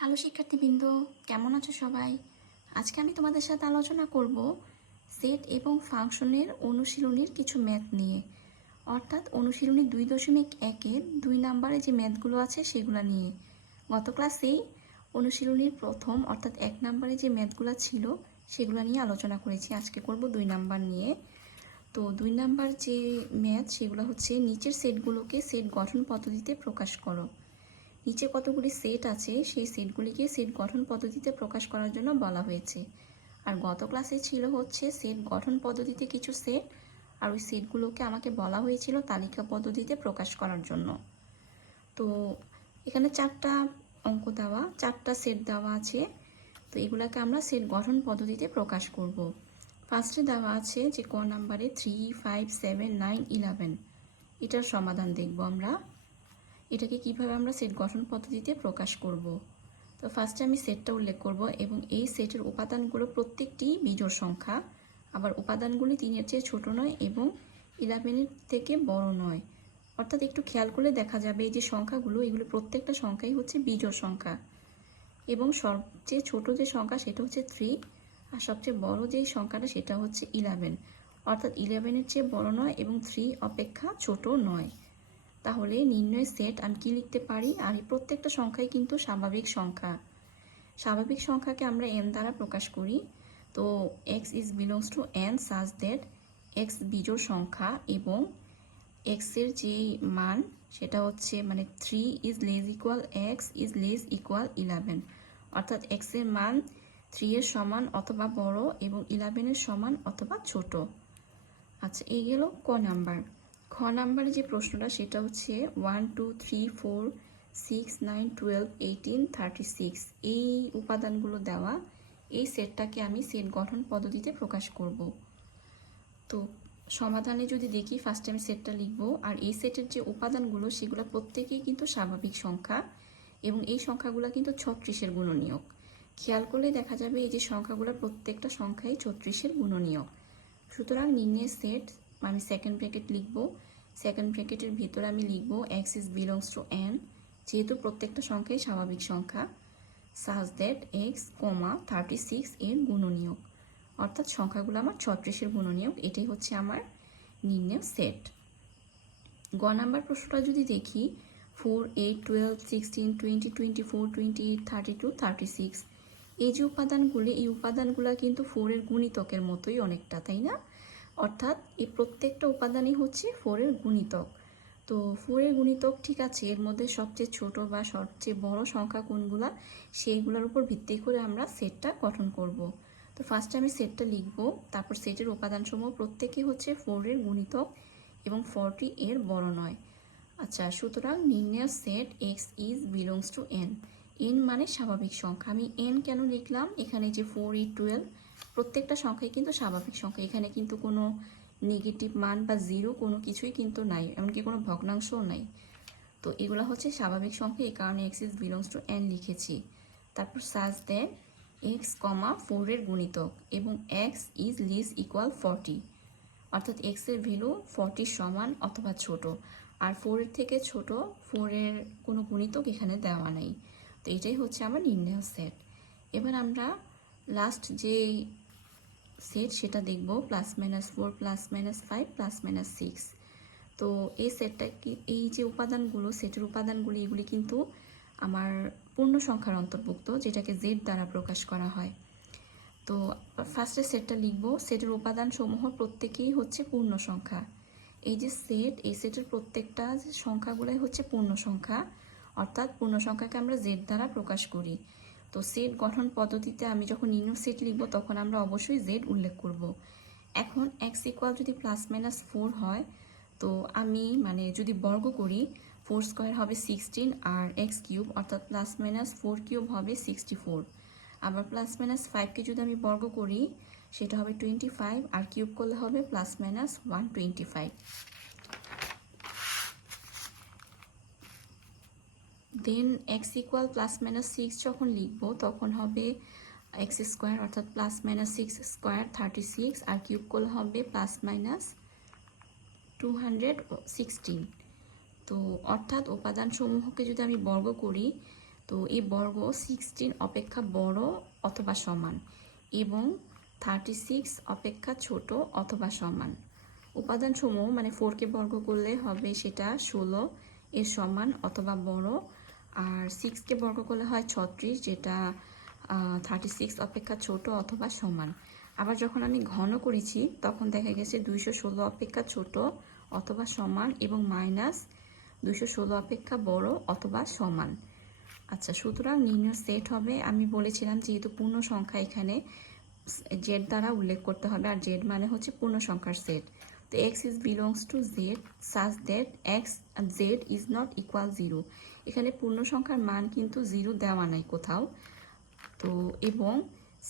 Hello শিক্ষার্থীবৃন্দ, কেমন আছো সবাই? আজকে আমি তোমাদের সাথে আলোচনা করব সেট এবং ফাংশনের অনুশীলনীর কিছু ম্যাথ নিয়ে। অর্থাৎ অনুশীলনী দুই দশমিক একের দুই নাম্বারে যে ম্যাথগুলো আছে সেগুলো নিয়ে। গত ক্লাসেই অনুশীলনীর প্রথম অর্থাৎ এক নাম্বারে যে ম্যাথগুলো ছিল সেগুলো নিয়ে আলোচনা করেছি। আজকে করব দুই নাম্বার নিয়ে। তো দুই নাম্বার যে ম্যাথ সেগুলো হচ্ছে নিচের সেটগুলোকে সেট গঠন পদ্ধতিতে প্রকাশ করো। নিচে কতগুলি সেট আছে, সেই সেটগুলিকে সেট গঠন পদ্ধতিতে প্রকাশ করার জন্য বলা হয়েছে। আর গত ক্লাসে ছিল হচ্ছে সেট গঠন পদ্ধতিতে কিছু সেট আর ওই সেটগুলোকে আমাকে বলা হয়েছিল তালিকা পদ্ধতিতে প্রকাশ করার জন্য। তো এখানে চারটা অঙ্ক দেওয়া, চারটা সেট দেওয়া আছে। তো এগুলাকে আমরা সেট গঠন পদ্ধতিতে প্রকাশ করব। ফার্স্টে দেওয়া আছে যে ক নাম্বারে three five seven nine eleven এটার সমাধান দেখব আমরা। এটাকে কীভাবে আমরা সেট গঠন পদ্ধতিতে প্রকাশ করব? তো ফার্স্টে আমি সেটটা উল্লেখ করব এবং এই সেটের উপাদানগুলো প্রত্যেকটি বিজোড় সংখ্যা। আবার উপাদানগুলি তিনের চেয়ে ছোট নয় এবং ইলেভেনের থেকে বড় নয়। অর্থাৎ একটু খেয়াল করলে দেখা যাবে এই যে সংখ্যাগুলো, এগুলো প্রত্যেকটা সংখ্যাই হচ্ছে বিজোড় সংখ্যা। এবং সবচেয়ে ছোট যে সংখ্যা, সেটা হচ্ছে থ্রি আর সবচেয়ে বড় যে সংখ্যাটা, সেটা হচ্ছে ইলেভেন অর্থাৎ ইলেভেনের চেয়ে বড় নয় এবং থ্রি অপেক্ষা ছোট নয়। তাহলে নির্ণয় সেট আমি কি লিখতে পারি? আর এই প্রত্যেকটা সংখ্যাই কিন্তু স্বাভাবিক সংখ্যা। স্বাভাবিক সংখ্যাকে আমরা এন দ্বারা প্রকাশ করি। তো x is belongs to N such that x বিজোড় সংখ্যা এবং এক্সের যে মান, সেটা হচ্ছে মানে three is less equal x is less equal eleven অর্থাৎ এক্সের মান থ্রি এর সমান অথবা বড় এবং ইলেভেনের সমান অথবা ছোট। আচ্ছা এই গেল ক নাম্বার। খ নাম্বারে যে প্রশ্নটা, সেটা হচ্ছে one two three four six nine twelve eighteen thirty six এই উপাদানগুলো দেওয়া, এই সেটটাকে আমি সেট গঠন পদ্ধতিতে প্রকাশ করব। তো সমাধানে যদি দেখি ফার্স্টে আমি সেটটা লিখব, আর এই সেটের যে উপাদানগুলো, সেগুলো প্রত্যেকেই কিন্তু স্বাভাবিক সংখ্যা, এবং এই সংখ্যাগুলো কিন্তু ছত্রিশের গুণনীয়ক। খেয়াল করলে দেখা যাবে, এই যে সংখ্যাগুলো প্রত্যেকটা সংখ্যাই ছত্রিশের গুণনীয়ক। সুতরাং নিম্নের সেট আমি সেকেন্ড ব্র্যাকেট লিখব। সেকেন্ড ব্র্যাকেটের ভিতরে আমি লিখব x is belongs to N যেহেতু প্রত্যেকটা সংখ্যাই স্বাভাবিক সংখ্যা। Such that x comma thirty six এর গুণনীয়ক। অর্থাৎ সংখ্যাগুলো আমার ছত্রিশের গুণনীয়ক, এটাই হচ্ছে আমার নির্ণয় সেট গ নাম্বার প্রশ্নটা যদি দেখি four eight twelve sixteen twenty twenty four twenty eight thirty two thirty six এই যে উপাদানগুলি, এই উপাদানগুলো কিন্তু ফোরের গুণিতকের মতোই অনেকটা, তাই না? অর্থাৎ এই প্রত্যেকটা উপাদানই হচ্ছে ফোরের গুণিতক। তো ফোরের গুণিতক ঠিক আছে, এর মধ্যে সবচেয়ে ছোট বা সবচেয়ে বড় সংখ্যা কোনগুলা সেইগুলোর উপর ভিত্তি করে আমরা সেটটা গঠন করব। তো ফার্স্টে আমি সেটটা লিখব, তারপর সেটের উপাদানসমূহ প্রত্যেকই হচ্ছে ফোরের গুণিতক এবং ফোরটি এর বড় নয়। আচ্ছা সুতরাং নির্ণয় set x is belongs to N N মানে স্বাভাবিক সংখ্যা। আমি এন কেন লিখলাম? এখানে যে ফোর ই টুয়েলভ প্রত্যেকটা সংখ্যাই কিন্তু স্বাভাবিক সংখ্যা। এখানে কিন্তু কোনো নেগেটিভ মান বা জিরো কোনো কিছুই কিন্তু নাই, এমনকি কোনো ভগ্নাংশও নাই। তো এগুলো হচ্ছে স্বাভাবিক সংখ্যা, এই কারণে x is belongs to N লিখেছি। তারপর সাজ দেন এক্স কমা ফোরের গুণিতক এবং x is less equal forty অর্থাৎ এক্সের ভ্যালু ফর্টির সমান অথবা ছোট। আর ফোরের থেকে ছোট ফোরের কোনো গুণিতক এখানে দেওয়া নেই। তো এটাই হচ্ছে আমার নির্ণয় সেট এবার আমরা লাস্ট যে সেট সেটা দেখব plus minus four plus minus five plus minus six তো এই সেটটা কি, এই যে উপাদানগুলো সেটের উপাদানগুলি, এগুলি কিন্তু আমার পূর্ণ সংখ্যার অন্তর্ভুক্ত, যেটাকে জেড দ্বারা প্রকাশ করা হয়। তো ফার্স্টে সেটটা লিখব সেটের উপাদান সমূহ প্রত্যেকেই হচ্ছে পূর্ণ সংখ্যা। এই যে সেট এই সেটের প্রত্যেকটা সংখ্যাগুলোই হচ্ছে পূর্ণ সংখ্যা, অর্থাৎ পূর্ণ সংখ্যাকে আমরা জেড দ্বারা প্রকাশ করি। তো সেট গঠন পদ্ধতিতে আমি যখন নিম্ন সেট লিখব, তখন আমরা অবশ্যই জেড উল্লেখ করব। এখন এক্স ইকুয়াল যদি প্লাস মাইনাস ফোর হয়, তো আমি মানে যদি বর্গ করি ফোর স্কোয়ার হবে সিক্সটিন আর এক্স কিউব অর্থাৎ প্লাস মাইনাস ফোর কিউব হবে সিক্সটি ফোর আবার প্লাস মাইনাস ফাইভকে যদি আমি বর্গ করি, সেটা হবে টোয়েন্টি ফাইভ আর কিউব করলে হবে plus minus one twenty five then x equal plus minus six যখন লিখব, তখন হবে এক্স স্কোয়ার অর্থাৎ plus minus six square thirty six আর কিউব করলে হবে plus minus two hundred sixteen তো অর্থাৎ উপাদান সমূহকে যদি আমি বর্গ করি, তো এই বর্গ সিক্সটিন অপেক্ষা বড় অথবা সমান, এবং থার্টি সিক্স অপেক্ষা ছোট অথবা সমান। উপাদান সমূহ মানে ফোরকে বর্গ করলে হবে সেটা ষোলো, এর সমান অথবা বড় আর সিক্সকে বর্গ করলে হয় ছত্রিশ, যেটা থার্টি সিক্স অপেক্ষা ছোট অথবা সমান। আবার যখন আমি ঘন করেছি, তখন দেখা গেছে দুইশো ষোলো অপেক্ষা ছোট অথবা সমান এবং মাইনাস দুইশো ষোলো অপেক্ষা বড় অথবা সমান। আচ্ছা সুতরাং নির্ণয় সেট হবে। আমি বলেছিলাম যেহেতু পূর্ণ সংখ্যা এখানে জেড দ্বারা উল্লেখ করতে হবে, আর জেড মানে হচ্ছে পূর্ণ সংখ্যার সেট তো x is belongs to z such that x z is not equal zero এখানে পূর্ণ সংখ্যার মান কিন্তু জিরো দেওয়া নাই কোথাও। তো এবং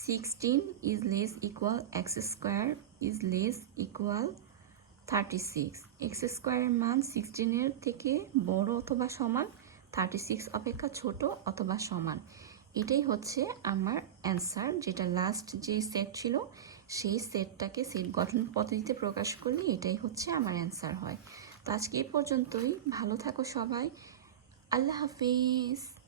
sixteen is less equal x square is less equal thirty six x স্কোয়ারের মান সিক্সটিনের থেকে বড় অথবা সমান থার্টি সিক্স অপেক্ষা ছোট অথবা সমান। এটাই হচ্ছে আমার অ্যান্সার যেটা লাস্ট যে সেট ছিল সেই সেটটাকে সেট গঠন পদ্ধতিতে প্রকাশ করলে এটাই হচ্ছে আমার অ্যান্সার হয়। তো আজকে এই পর্যন্তই। ভালো থাকো সবাই। আল্লাহ হাফিজ।